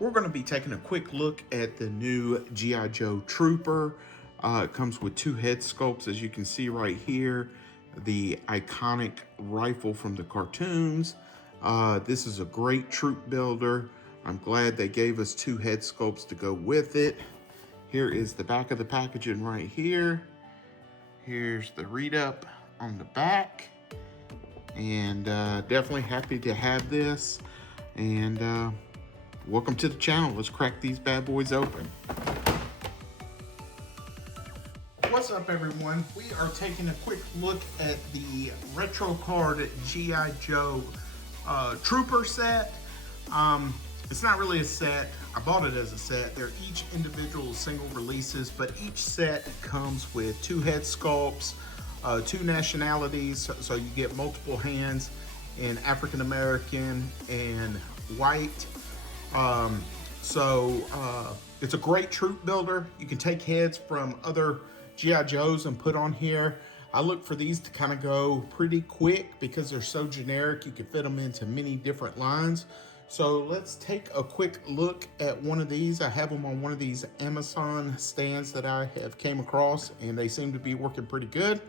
We're going to be taking a quick look at the new G.I. Joe Trooper. It comes with two head sculpts, as you can see right here. The iconic rifle from the cartoons. This is a great troop builder. I'm glad they gave us two head sculpts to go with it. Here is the back of the packaging right here. Here's the read up on the back. And definitely happy to have this. And welcome to the channel. Let's crack these bad boys open. What's up, everyone? We are taking a quick look at the retro card G.I. Joe Trooper set. It's not really a set. I bought it as a set. They're each individual single releases, but each set comes with two head sculpts, two nationalities, so you get multiple hands in African American and white. It's a great troop builder. You can take heads from other G.I. Joes and put on here. I look for these to kind of go pretty quick because they're so generic. You can fit them into many different lines. So let's take a quick look at one of these. I have them on one of these Amazon stands that I have came across, and they seem to be working pretty good.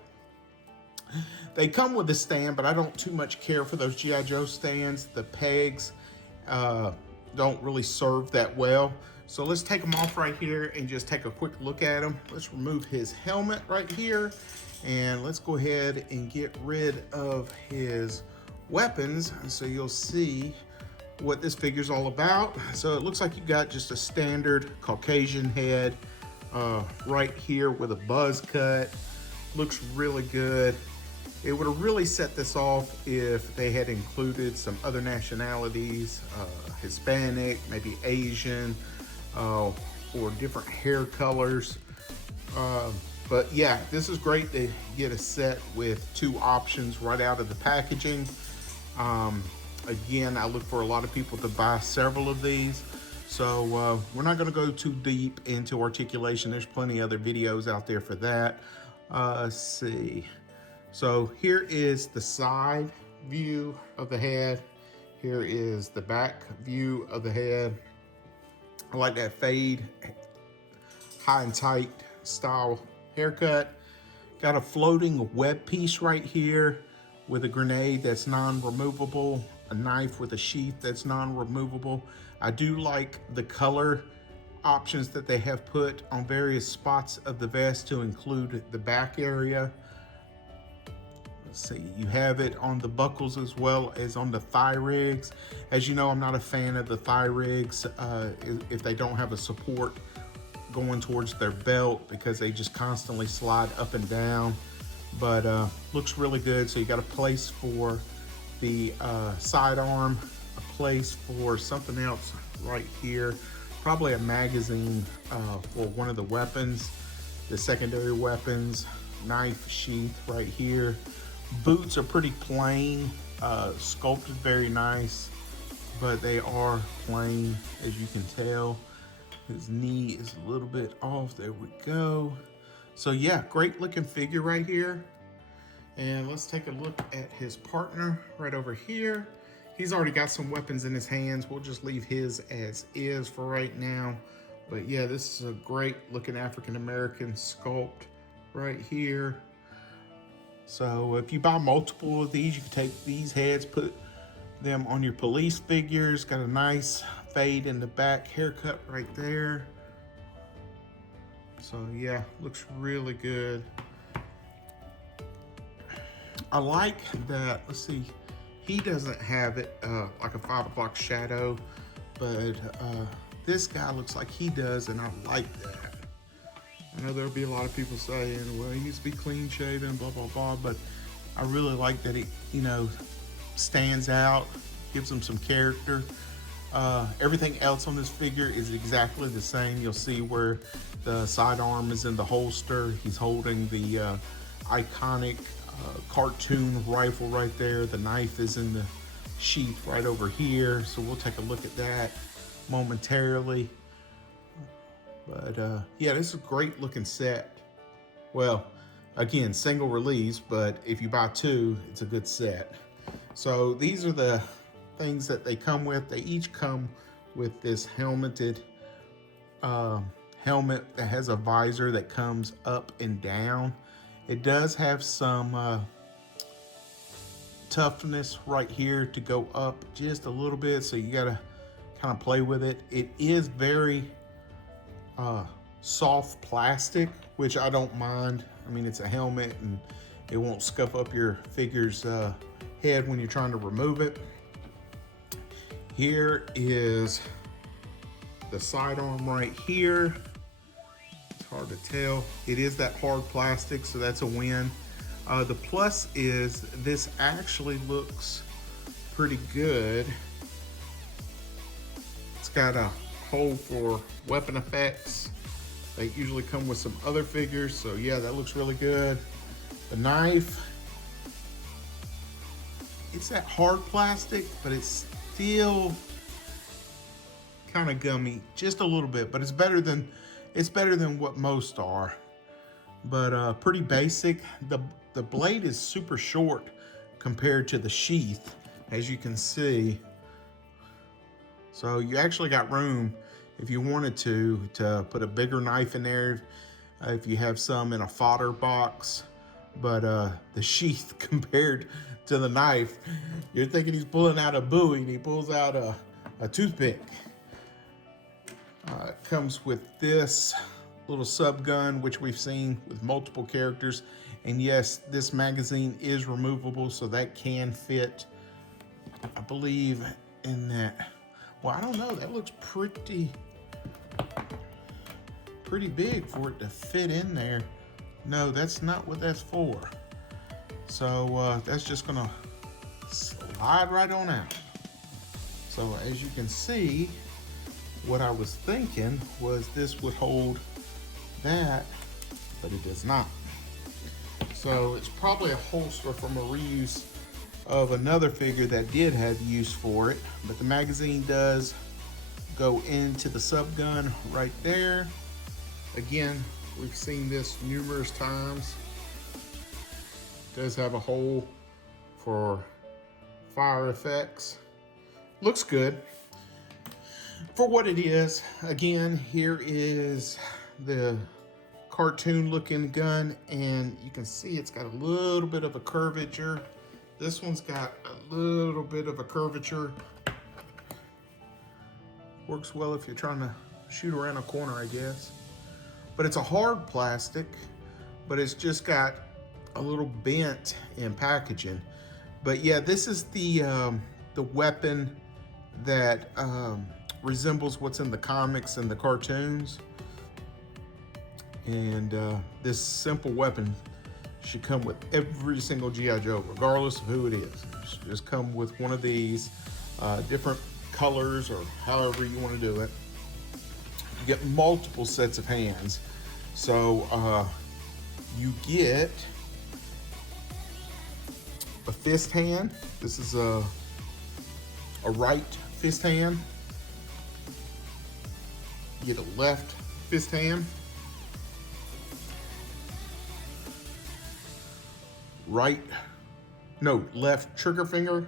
They come with a stand, but I don't too much care for those G.I. Joe stands. The pegs don't really serve that well. So let's take them off right here and just take a quick look at them. Let's remove his helmet right here, and let's go ahead and get rid of his weapons so you'll see what this figure's all about. So it looks like you got just a standard Caucasian head right here with a buzz cut. Looks really good. It would have really set this off if they had included some other nationalities, Hispanic, maybe Asian, or different hair colors. But yeah, this is great to get a set with two options right out of the packaging. Again, I look for a lot of people to buy several of these. So we're not gonna go too deep into articulation. There's plenty of other videos out there for that. Let's see. So here is the side view of the head. Here is the back view of the head. I like that fade, high and tight style haircut. Got a floating web piece right here with a grenade that's non-removable, a knife with a sheath that's non-removable. I do like the color options that they have put on various spots of the vest to include the back area. Let's see, you have it on the buckles as well as on the thigh rigs. As you know, I'm not a fan of the thigh rigs if they don't have a support going towards their belt, because they just constantly slide up and down. But looks really good. So you got a place for the sidearm, a place for something else right here, probably a magazine for one of the weapons, the secondary weapons, knife sheath right here. Boots are pretty plain, sculpted very nice, but they are plain, as you can tell. His knee is a little bit off. There we go. So yeah, great looking figure right here. And let's take a look at his partner right over here. He's already got some weapons in his hands. We'll just leave his as is for right now. But yeah, this is a great looking African-American sculpt right here. So if you buy multiple of these, you can take these heads, put them on your police figures. Got a nice fade in the back haircut right there. So yeah, looks really good. I like that. Let's see, he doesn't have it like a 5 o'clock shadow, but this guy looks like he does, and I like that. I know there'll be a lot of people saying, well, he needs to be clean shaven, blah, blah, blah, but I really like that it, you know, stands out, gives him some character. Everything else on this figure is exactly the same. You'll see where the sidearm is in the holster. He's holding the iconic cartoon rifle right there. The knife is in the sheath right over here. So we'll take a look at that momentarily. But yeah, this is a great looking set. Well, again, single release, but if you buy two, it's a good set. So these are the things that they come with. They each come with this helmeted helmet that has a visor that comes up and down. It does have some toughness right here to go up just a little bit, so you gotta kind of play with it. It is very soft plastic, which I don't mind. I mean, it's a helmet and it won't scuff up your figure's head when you're trying to remove it. Here is the sidearm right here. It's hard to tell. It is that hard plastic, so that's a win. The plus is this actually looks pretty good. It's got a hole for weapon effects. They usually come with some other figures, so yeah, that looks really good. The knife, it's that hard plastic, but it's still kind of gummy, just a little bit, but it's better than what most are. But pretty basic. The blade is super short compared to the sheath, as you can see. So you actually got room, if you wanted to put a bigger knife in there, if you have some in a fodder box. But the sheath compared to the knife, you're thinking he's pulling out a bowie and he pulls out a toothpick. It comes with this little sub gun, which we've seen with multiple characters. And yes, this magazine is removable, so that can fit, I believe, in that. Well, I don't know, that looks pretty big for it to fit in there. No, that's not what that's for. So that's just gonna slide right on out. So as you can see, what I was thinking was this would hold that, but it does not. So it's probably a holster from a reuse of another figure that did have use for it, but the magazine does go into the sub gun right there. Again, we've seen this numerous times. It does have a hole for fire effects. Looks good for what it is. Again, here is the cartoon looking gun, and you can see it's got a little bit of a curvature. This one's got a little bit of a curvature. Works well if you're trying to shoot around a corner, I guess. But it's a hard plastic, but it's just got a little bent in packaging. But yeah, this is the weapon that resembles what's in the comics and the cartoons. And this simple weapon should come with every single G.I. Joe, regardless of who it is. It should just come with one of these, different colors or however you want to do it. You get multiple sets of hands. So you get a fist hand. This is a right fist hand. You get a left fist hand. Left trigger finger.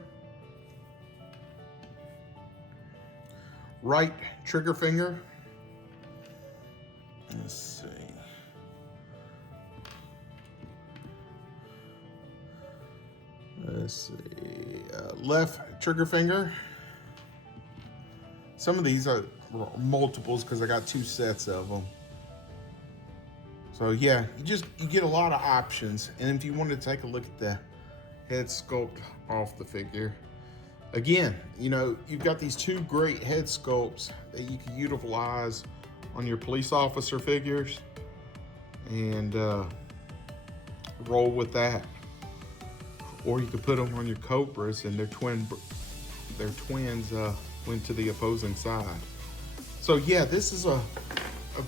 Right trigger finger. Let's see. Left trigger finger. Some of these are multiples because I got 2 sets of them. So yeah, you get a lot of options. And if you want to take a look at the head sculpt off the figure, again, you know, you've got these 2 great head sculpts that you can utilize on your police officer figures and roll with that. Or you could put them on your Cobras and their twins went to the opposing side. So yeah, this is a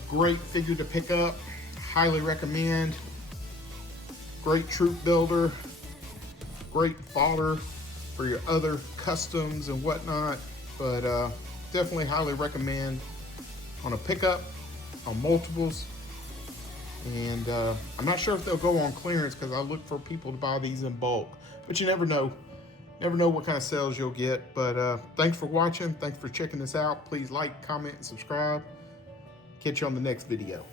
great figure to pick up. Highly recommend. Great troop builder. Great fodder for your other customs and whatnot. But definitely highly recommend on a pickup, on multiples. And I'm not sure if they'll go on clearance because I look for people to buy these in bulk. But you never know. Never know what kind of sales you'll get. But thanks for watching. Thanks for checking this out. Please like, comment, and subscribe. Catch you on the next video.